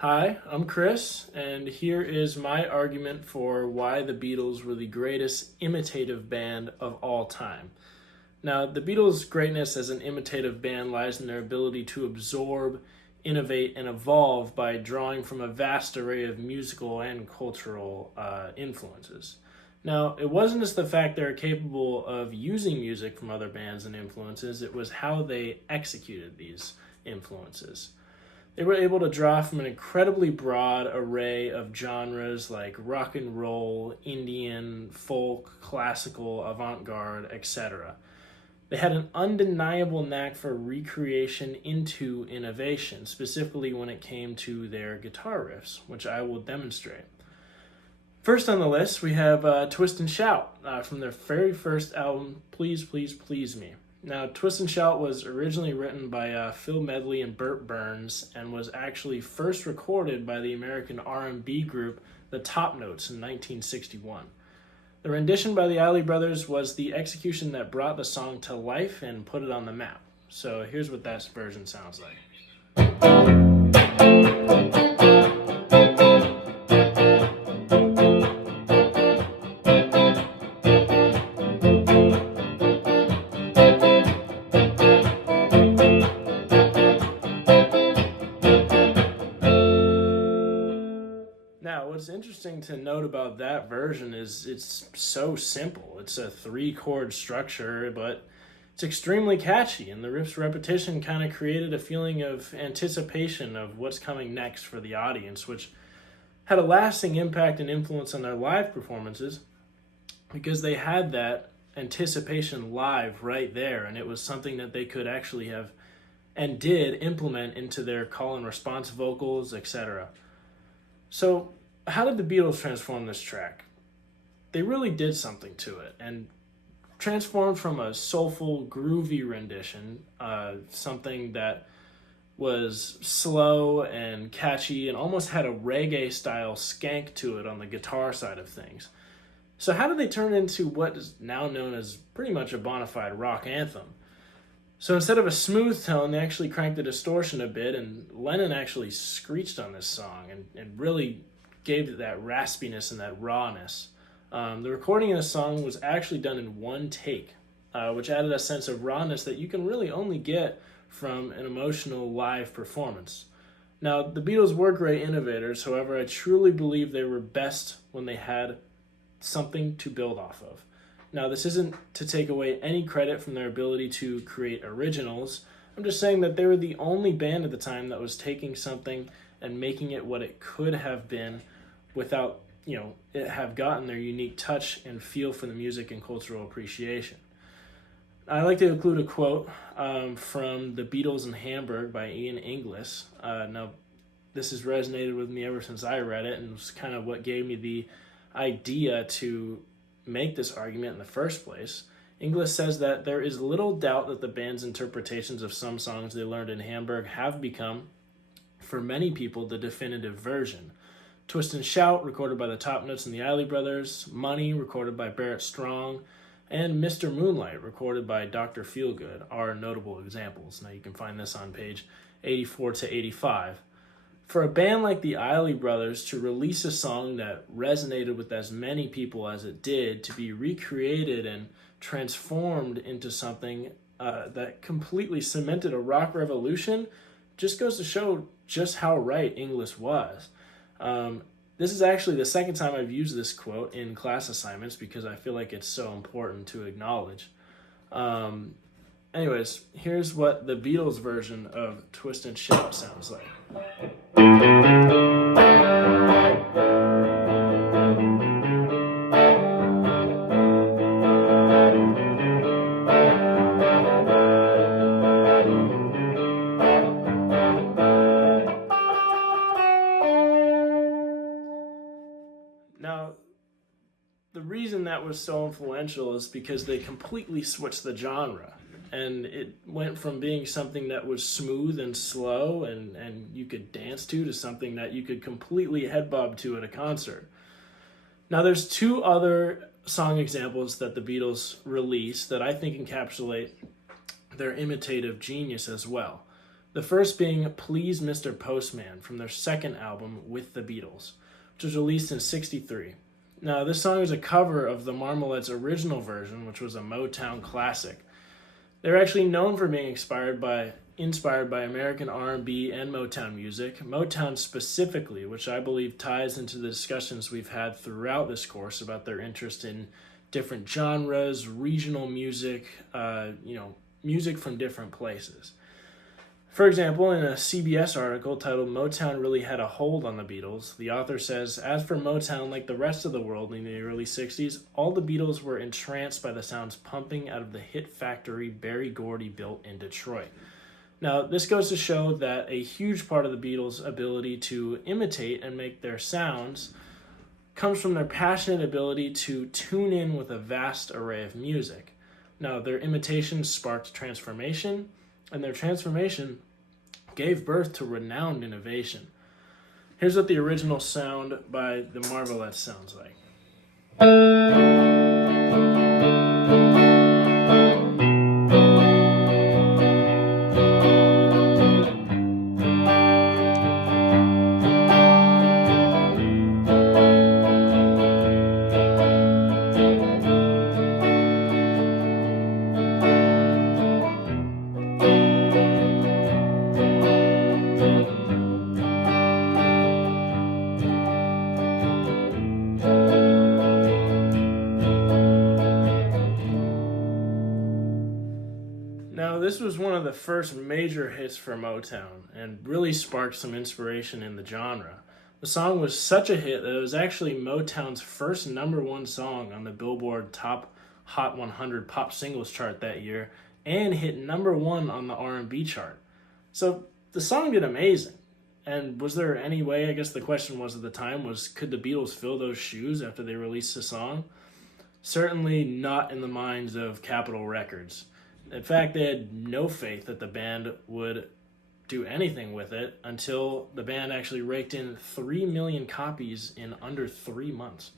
Hi, I'm Chris, and here is my argument for why the Beatles were the greatest imitative band of all time. Now, the Beatles' greatness as an imitative band lies in their ability to absorb, innovate, and evolve by drawing from a vast array of musical and cultural influences. Now, it wasn't just the fact they were capable of using music from other bands and influences, it was how they executed these influences. They were able to draw from an incredibly broad array of genres like rock and roll, Indian, folk, classical, avant-garde, etc. They had an undeniable knack for recreation into innovation, specifically when it came to their guitar riffs, which I will demonstrate. First on the list, we have Twist and Shout from their very first album, Please, Please, Please Me. Now, Twist and Shout was originally written by Phil Medley and Burt Burns and was actually first recorded by the American R&B group The Top Notes in 1961. The rendition by the Isley Brothers was the execution that brought the song to life and put it on the map. So here's what that version sounds like. Now, what's interesting to note about that version is it's so simple. It's a three-chord structure, but it's extremely catchy, and the riff's repetition kind of created a feeling of anticipation of what's coming next for the audience, which had a lasting impact and influence on their live performances because they had that anticipation live right there, and it was something that they could actually have and did implement into their call and response vocals, etc. So, how did the Beatles transform this track? They really did something to it and transformed from a soulful, groovy rendition, something that was slow and catchy and almost had a reggae-style skank to it on the guitar side of things. So how did they turn it into what is now known as pretty much a bona fide rock anthem? So instead of a smooth tone, they actually cranked the distortion a bit, and Lennon actually screeched on this song and really gave it that raspiness and that rawness. The recording of the song was actually done in one take, which added a sense of rawness that you can really only get from an emotional live performance. Now, the Beatles were great innovators, however, I truly believe they were best when they had something to build off of. Now, this isn't to take away any credit from their ability to create originals. I'm just saying that they were the only band at the time that was taking something and making it what it could have been without, it have gotten their unique touch and feel for the music and cultural appreciation. I like to include a quote from The Beatles in Hamburg by Ian Inglis. Now, this has resonated with me ever since I read it and was kind of what gave me the idea to make this argument in the first place. Inglis says that there is little doubt that the band's interpretations of some songs they learned in Hamburg have become, for many people, the definitive version. Twist and Shout, recorded by the Top Notes and the Isley Brothers, Money, recorded by Barrett Strong, and Mr. Moonlight, recorded by Dr. Feelgood, are notable examples. Now you can find this on page 84 to 85. For a band like the Isley Brothers to release a song that resonated with as many people as it did, to be recreated and transformed into something that completely cemented a rock revolution, just goes to show just how right Inglis was. This is actually the second time I've used this quote in class assignments because I feel like it's so important to acknowledge. Anyways, here's what the Beatles version of Twist and Shout sounds like. Now, the reason that was so influential is because they completely switched the genre, and it went from being something that was smooth and slow and you could dance to something that you could completely head bob to at a concert. Now, there's two other song examples that the Beatles released that I think encapsulate their imitative genius as well. The first being Please Mr. Postman from their second album with the Beatles, which was released in '63. Now, this song is a cover of the Marmalettes' original version, which was a Motown classic. They're actually known for being inspired by American R&B and Motown music, Motown specifically, which I believe ties into the discussions we've had throughout this course about their interest in different genres, regional music, music from different places. For example, in a CBS article titled "Motown Really Had a Hold on the Beatles," the author says, "As for Motown, like the rest of the world in the early 60s, all the Beatles were entranced by the sounds pumping out of the hit factory Berry Gordy built in Detroit." Now, this goes to show that a huge part of the Beatles' ability to imitate and make their sounds comes from their passionate ability to tune in with a vast array of music. Now, their imitations sparked transformation, and their transformation gave birth to renowned innovation. Here's what the original sound by the Marvelettes sounds like. Now, this was one of the first major hits for Motown and really sparked some inspiration in the genre. The song was such a hit that it was actually Motown's first number one song on the Billboard Top Hot 100 Pop Singles chart that year and hit number one on the R&B chart. So the song did amazing. And was there any way, I guess the question was at the time, could the Beatles fill those shoes after they released the song? Certainly not in the minds of Capitol Records. In fact, they had no faith that the band would do anything with it until the band actually raked in 3 million copies in under 3 months.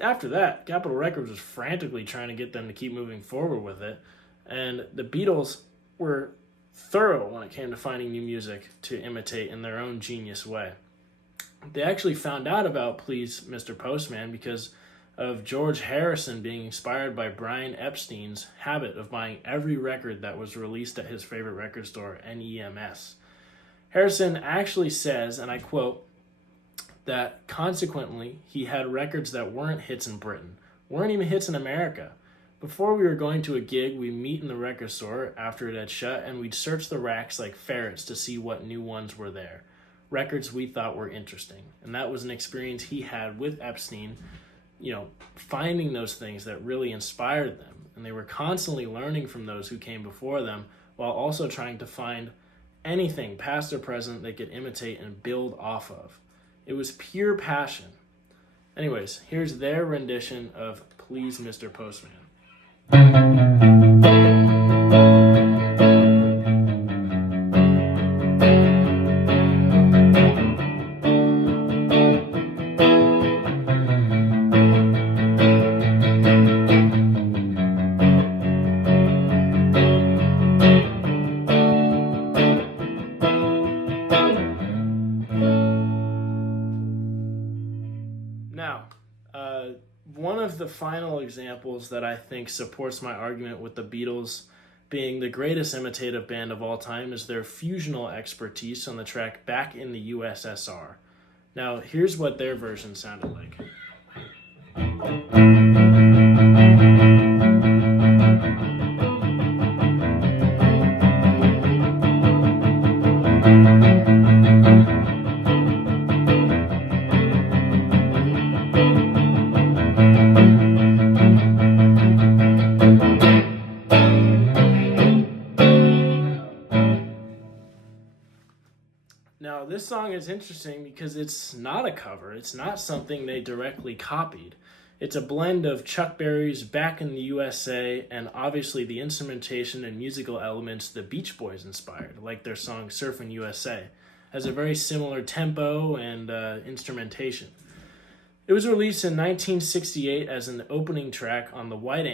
After that, Capitol Records was frantically trying to get them to keep moving forward with it, and the Beatles were thorough when it came to finding new music to imitate in their own genius way. They actually found out about Please Mr. Postman because of George Harrison being inspired by Brian Epstein's habit of buying every record that was released at his favorite record store, MUS. Harrison actually says, and I quote, that consequently he had records that weren't hits in Britain, weren't even hits in America. Before we were going to a gig, we'd meet in the record store after it had shut, and we'd search the racks like ferrets to see what new ones were there. Records we thought were interesting. And that was an experience he had with Epstein, finding those things that really inspired them. And they were constantly learning from those who came before them while also trying to find anything, past or present, they could imitate and build off of. It was pure passion. Anyways, here's their rendition of Please Mr. Postman. Now, one of the final examples that I think supports my argument with the Beatles being the greatest imitative band of all time is their fusional expertise on the track Back in the USSR. Now, here's what their version sounded like. Now, this song is interesting because it's not a cover. It's not something they directly copied. It's a blend of Chuck Berry's Back in the USA and obviously the instrumentation and musical elements the Beach Boys inspired, like their song Surfin' USA. Has a very similar tempo and instrumentation. It was released in 1968 as an opening track on the White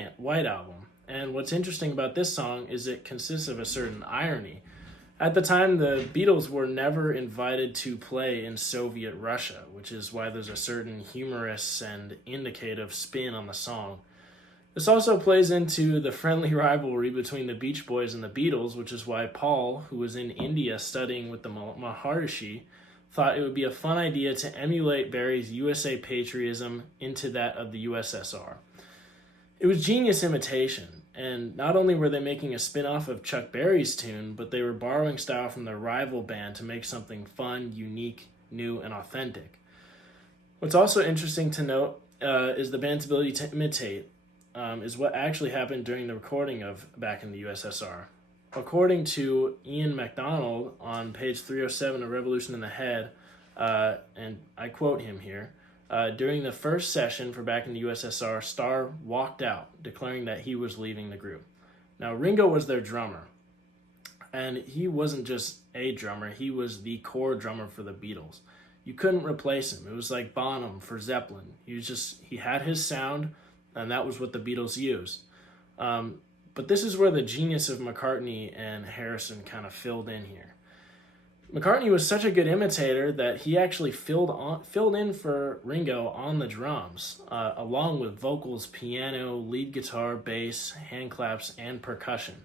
album. And what's interesting about this song is it consists of a certain irony. At the time, the Beatles were never invited to play in Soviet Russia, which is why there's a certain humorous and indicative spin on the song. This also plays into the friendly rivalry between the Beach Boys and the Beatles, which is why Paul, who was in India studying with the Maharishi, thought it would be a fun idea to emulate Barry's USA patriotism into that of the USSR. It was genius imitation, and not only were they making a spin-off of Chuck Berry's tune, but they were borrowing style from their rival band to make something fun, unique, new, and authentic. What's also interesting to note is the band's ability to imitate is what actually happened during the recording of Back in the USSR. According to Ian MacDonald on page 307 of Revolution in the Head, and I quote him here, during the first session for Back in the USSR, Starr walked out, declaring that he was leaving the group. Now, Ringo was their drummer, and he wasn't just a drummer, he was the core drummer for the Beatles. You couldn't replace him. It was like Bonham for Zeppelin. He had his sound, and that was what the Beatles used. But this is where the genius of McCartney and Harrison kind of filled in here. McCartney was such a good imitator that he actually filled in for Ringo on the drums, along with vocals, piano, lead guitar, bass, hand claps, and percussion.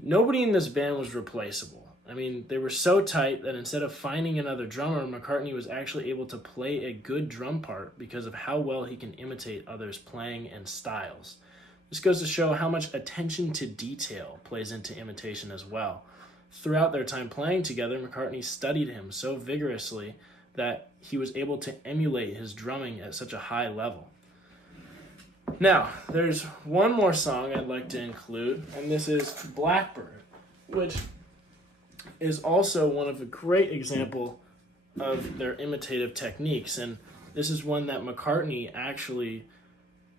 Nobody in this band was replaceable. I mean, they were so tight that instead of finding another drummer, McCartney was actually able to play a good drum part because of how well he can imitate others' playing and styles. This goes to show how much attention to detail plays into imitation as well. Throughout their time playing together, McCartney studied him so vigorously that he was able to emulate his drumming at such a high level. Now, there's one more song I'd like to include, and this is Blackbird, which is also one of a great example of their imitative techniques, and this is one that McCartney actually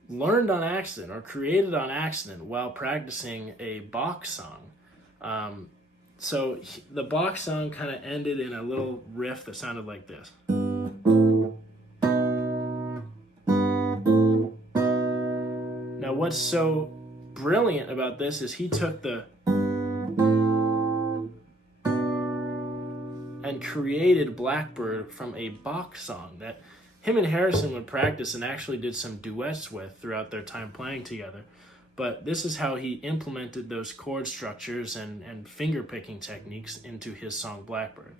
learned on accident or created on accident while practicing a Bach song. So the Bach song kind of ended in a little riff that sounded like this. Now what's so brilliant about this is he took and created Blackbird from a Bach song that him and Harrison would practice and actually did some duets with throughout their time playing together. But this is how he implemented those chord structures and finger-picking techniques into his song Blackbird.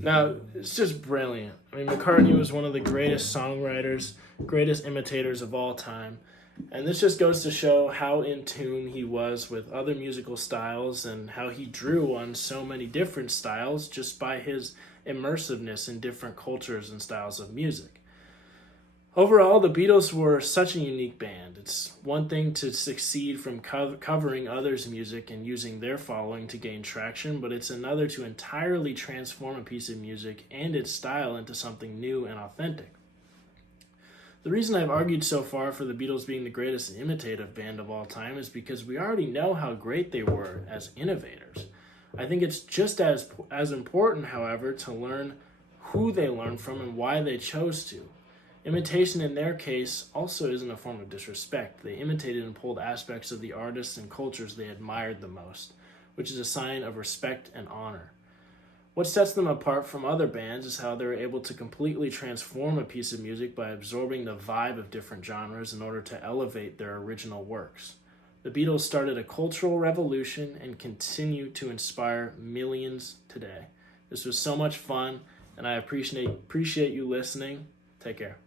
Now, it's just brilliant. I mean, McCartney was one of the greatest songwriters, greatest imitators of all time. And this just goes to show how in tune he was with other musical styles and how he drew on so many different styles just by his immersiveness in different cultures and styles of music. Overall, the Beatles were such a unique band. It's one thing to succeed from covering others' music and using their following to gain traction, but it's another to entirely transform a piece of music and its style into something new and authentic. The reason I've argued so far for the Beatles being the greatest imitative band of all time is because we already know how great they were as innovators. I think it's just as important, however, to learn who they learned from and why they chose to. Imitation in their case also isn't a form of disrespect. They imitated and pulled aspects of the artists and cultures they admired the most, which is a sign of respect and honor. What sets them apart from other bands is how they were able to completely transform a piece of music by absorbing the vibe of different genres in order to elevate their original works. The Beatles started a cultural revolution and continue to inspire millions today. This was so much fun, and I appreciate you listening. Take care.